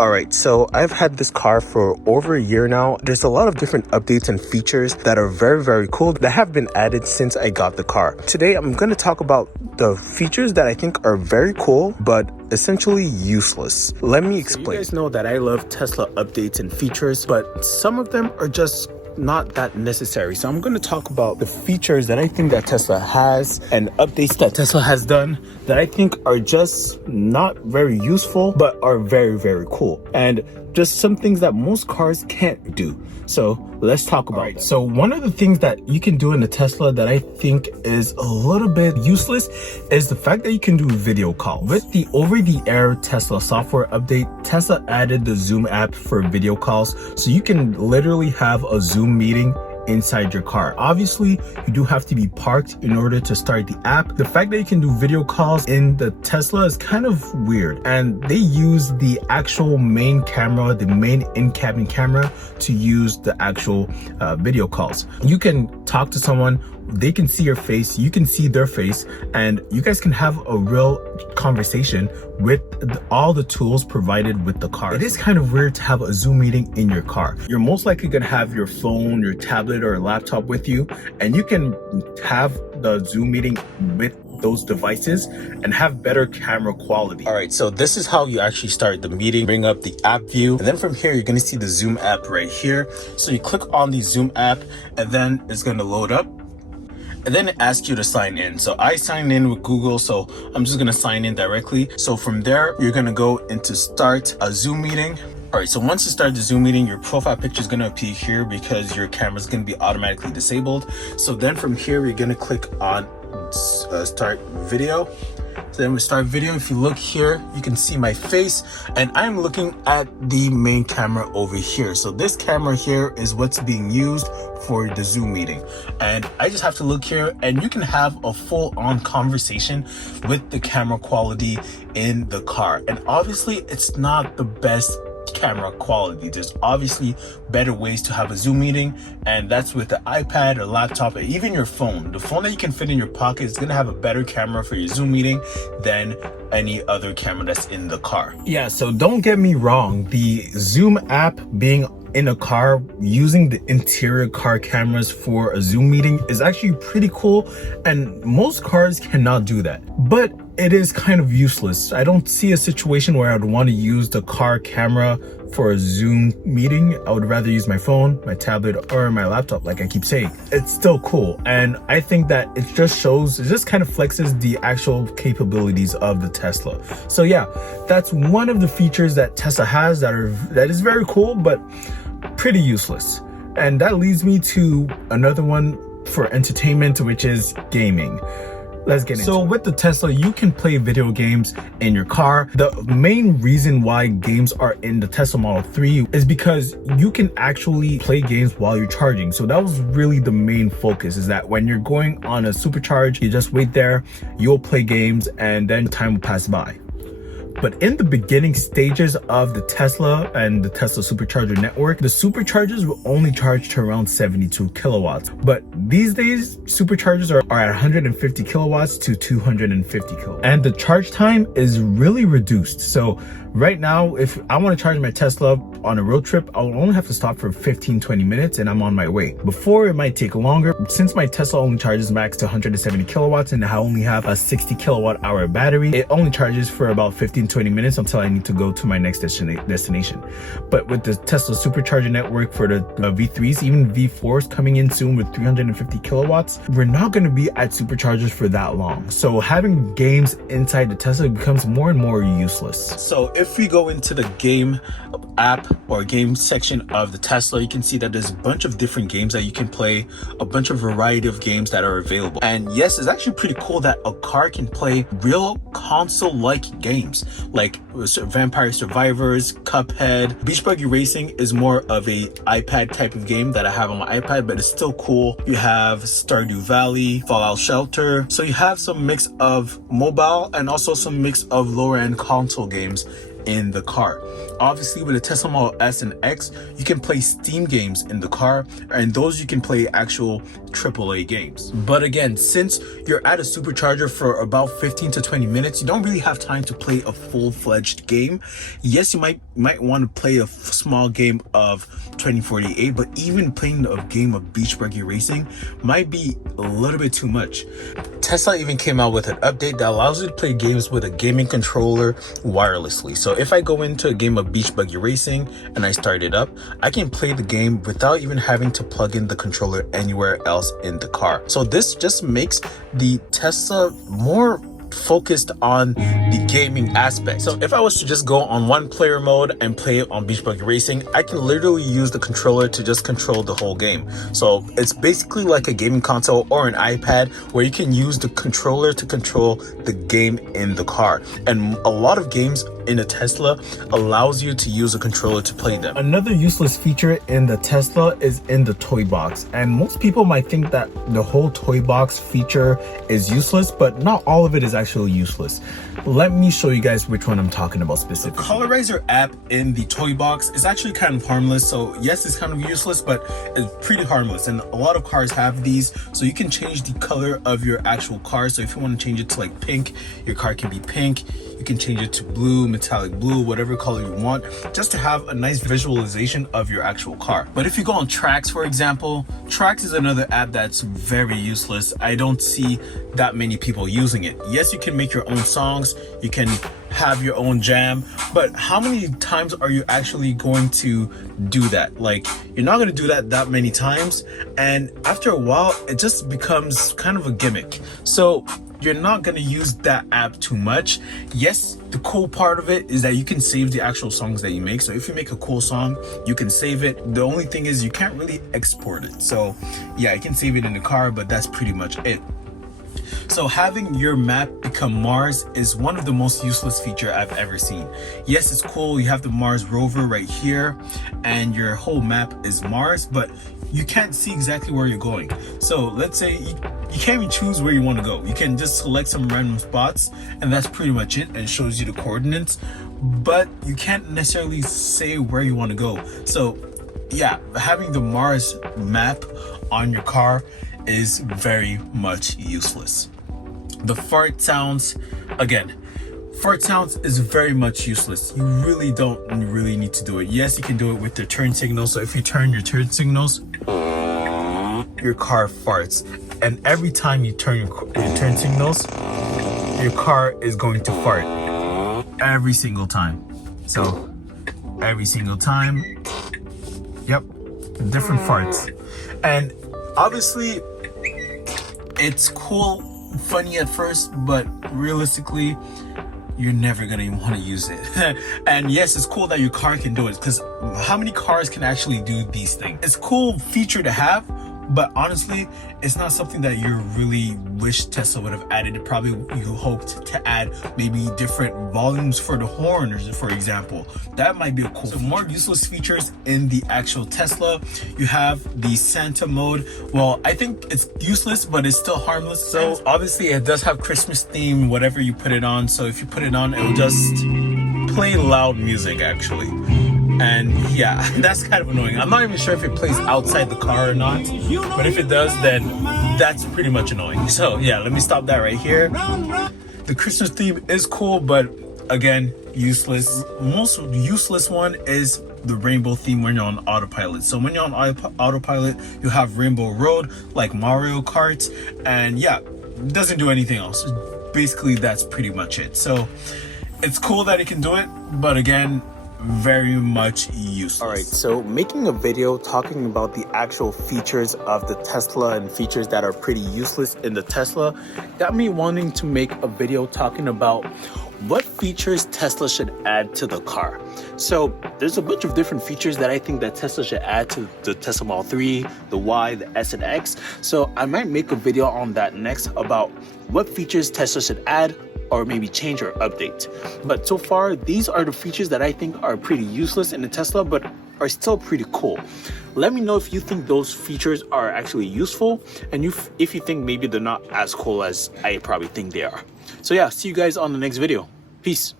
Alright, so I've had this car for over a year now. There's a lot of different updates and features that are very cool that have been added since I got the car. Today I'm going to talk about the features that I think are very cool but essentially useless. Let me explain. So you guys know that I love Tesla updates and features, but some of them are just not that necessary. So I'm going to talk about the features that I think that Tesla has and updates that Tesla has done that I think are just not very useful but are very cool, and just some things that most cars can't do. So let's talk about it. So one of the things that you can do in the Tesla that I think is a little bit useless is the fact that you can do video call. With the over-the-air Tesla software update, Tesla added the Zoom app for video calls, so you can literally have a Zoom meeting inside your car. Obviously, you do have to be parked in order to start the app. The fact that you can do video calls in the Tesla is kind of weird, and they use the actual main camera, the main in-cabin camera, to use the actual video calls. You can talk to someone, they can see your face, you can see their face, and you guys can have a real conversation with all the tools provided with the car. It is kind of weird to have a Zoom meeting in your car. You're most likely gonna have your phone, your tablet, or a laptop with you, and you can have the Zoom meeting with those devices and have better camera quality. All right, so this is how you actually start the meeting. Bring up the app view, and then from here you're gonna see the Zoom app right here. So you click on the Zoom app, and then it's gonna load up, and then it asks you to sign in. So I signed in with Google, so I'm just gonna sign in directly. So from there, you're gonna go into start a Zoom meeting. All right, so once you start the Zoom meeting, your profile picture is gonna appear here because your camera is gonna be automatically disabled. So then from here, you're gonna click on start video. So then we start video. If you look here, you can see my face, and I'm looking at the main camera over here. So this camera here is what's being used for the Zoom meeting, and I just have to look here, and you can have a full-on conversation with the camera quality in the car. And obviously it's not the best camera quality. There's obviously better ways to have a Zoom meeting, and that's with the iPad or laptop, or even your phone. The phone that you can fit in your pocket is gonna have a better camera for your Zoom meeting than any other camera that's in the car. Yeah, so don't get me wrong, the Zoom app being in a car using the interior car cameras for a Zoom meeting is actually pretty cool, and most cars cannot do that, but it is kind of useless. I don't see a situation where I'd want to use the car camera for a Zoom meeting. I would rather use my phone, my tablet, or my laptop, like I keep saying. It's still cool, and I think that it just kind of flexes the actual capabilities of the Tesla. So yeah, that's one of the features that Tesla has that is very cool, but pretty useless. And that leads me to another one for entertainment, which is gaming. Let's get into it. So with the Tesla, you can play video games in your car. The main reason why games are in the Tesla Model 3 is because you can actually play games while you're charging. So that was really the main focus, is that when you're going on a supercharge, you just wait there, you'll play games, and then time will pass by. But in the beginning stages of the Tesla and the Tesla supercharger network, the superchargers will only charge to around 72 kilowatts. But these days, superchargers are at 150 kilowatts to 250 kilowatts. And the charge time is really reduced. So right now, if I want to charge my Tesla on a road trip, I'll only have to stop for 15-20 minutes and I'm on my way. Before, it might take longer. Since my Tesla only charges max to 170 kilowatts and I only have a 60 kilowatt hour battery, it only charges for about 15-20 minutes until I need to go to my next destination. But with the Tesla supercharger network for the V3s, even V4s coming in soon with 350 kilowatts, we're not going to be at superchargers for that long. So having games inside the Tesla becomes more and more useless. So if we go into the game app or game section of the Tesla, you can see that there's a bunch of different games that you can play, a bunch of variety of games that are available. And yes, it's actually pretty cool that a car can play real console-like games like Vampire Survivors, Cuphead. Beach Buggy Racing is more of a iPad type of game that I have on my iPad, but it's still cool. You have Stardew Valley, Fallout Shelter. So you have some mix of mobile and also some mix of lower end console games in the car. Obviously, with the Tesla Model S and X, you can play Steam games in the car, and those you can play actual AAA games. But again, since you're at a supercharger for about 15 to 20 minutes, you don't really have time to play a full-fledged game. Yes, you might want to play a small game of 2048, but even playing a game of beach buggy racing might be a little bit too much. Tesla even came out with an update that allows you to play games with a gaming controller wirelessly. So if I go into a game of beach buggy racing and I start it up, I can play the game without even having to plug in the controller anywhere else in the car. So this just makes the Tesla more focused on the gaming aspect. So if I was to just go on one player mode and play it on beach buggy racing, I can literally use the controller to just control the whole game. So it's basically like a gaming console or an iPad where you can use the controller to control the game in the car. And a lot of games in a Tesla allows you to use a controller to play them. Another useless feature in the Tesla is in the toy box, and most people might think that the whole toy box feature is useless, but not all of it is actually useless. Let me show you guys which one I'm talking about specifically. The colorizer app in the toy box is actually kind of harmless. So yes, it's kind of useless, but it's pretty harmless, and a lot of cars have these. So you can change the color of your actual car. So if you want to change it to like pink, your car can be pink. You can change it to blue, metallic blue, whatever color you want, just to have a nice visualization of your actual car. But if you go on Tracks, for example, Tracks is another app that's very useless. I don't see that many people using it. Yes, you can make your own songs, you can have your own jam, but how many times are you actually going to do that? Like, you're not going to do that many times, and after a while it just becomes kind of a gimmick. So you're not going to use that app too much. Yes, the cool part of it is that you can save the actual songs that you make. So if you make a cool song, you can save it. The only thing is you can't really export it. So yeah, you can save it in the car, but that's pretty much it. So having your map become Mars is one of the most useless feature I've ever seen. Yes, it's cool. You have the Mars rover right here and your whole map is Mars, but you can't see exactly where you're going. So let's say you can't even choose where you want to go. You can just select some random spots and that's pretty much it, and it shows you the coordinates, but you can't necessarily say where you want to go. So yeah, having the Mars map on your car is very much useless. The fart sounds, again, fart sounds is very much useless. You really don't really need to do it. Yes, you can do it with the turn signals. So if you turn your turn signals, your car farts. And every time you turn your turn signals, your car is going to fart. Every single time. So every single time, yep, different farts. And obviously it's cool, funny at first, but realistically you're never gonna even want to use it. And yes, it's cool that your car can do it, because how many cars can actually do these things? It's a cool feature to have, but honestly it's not something that you really wish Tesla would have added. It probably you hoped to add maybe different volumes for the horns, for example. That might be a cool. So more useless features in the actual Tesla. You have the Santa mode. Well, I think it's useless, but it's still harmless. So obviously it does have Christmas theme, whatever you put it on. So if you put it on, it will just play loud music actually. And yeah, that's kind of annoying. I'm not even sure if it plays outside the car or not, but if it does, then that's pretty much annoying. So yeah, let me stop that right here. The Christmas theme is cool, but again, useless. Most useless one is the rainbow theme when you're on autopilot. So when you're on autopilot, you have Rainbow Road like Mario Kart, and yeah, it doesn't do anything else. Basically, that's pretty much it. So it's cool that it can do it, but again, very much useless. All right, so making a video talking about the actual features of the Tesla and features that are pretty useless in the Tesla got me wanting to make a video talking about what features Tesla should add to the car. So there's a bunch of different features that I think that Tesla should add to the Tesla Model 3, the Y, the S and X. So I might make a video on that next about what features Tesla should add or maybe change or update. But so far, these are the features that I think are pretty useless in the Tesla, but are still pretty cool. Let me know if you think those features are actually useful, and if you think maybe they're not as cool as I probably think they are. So yeah, see you guys on the next video. Peace.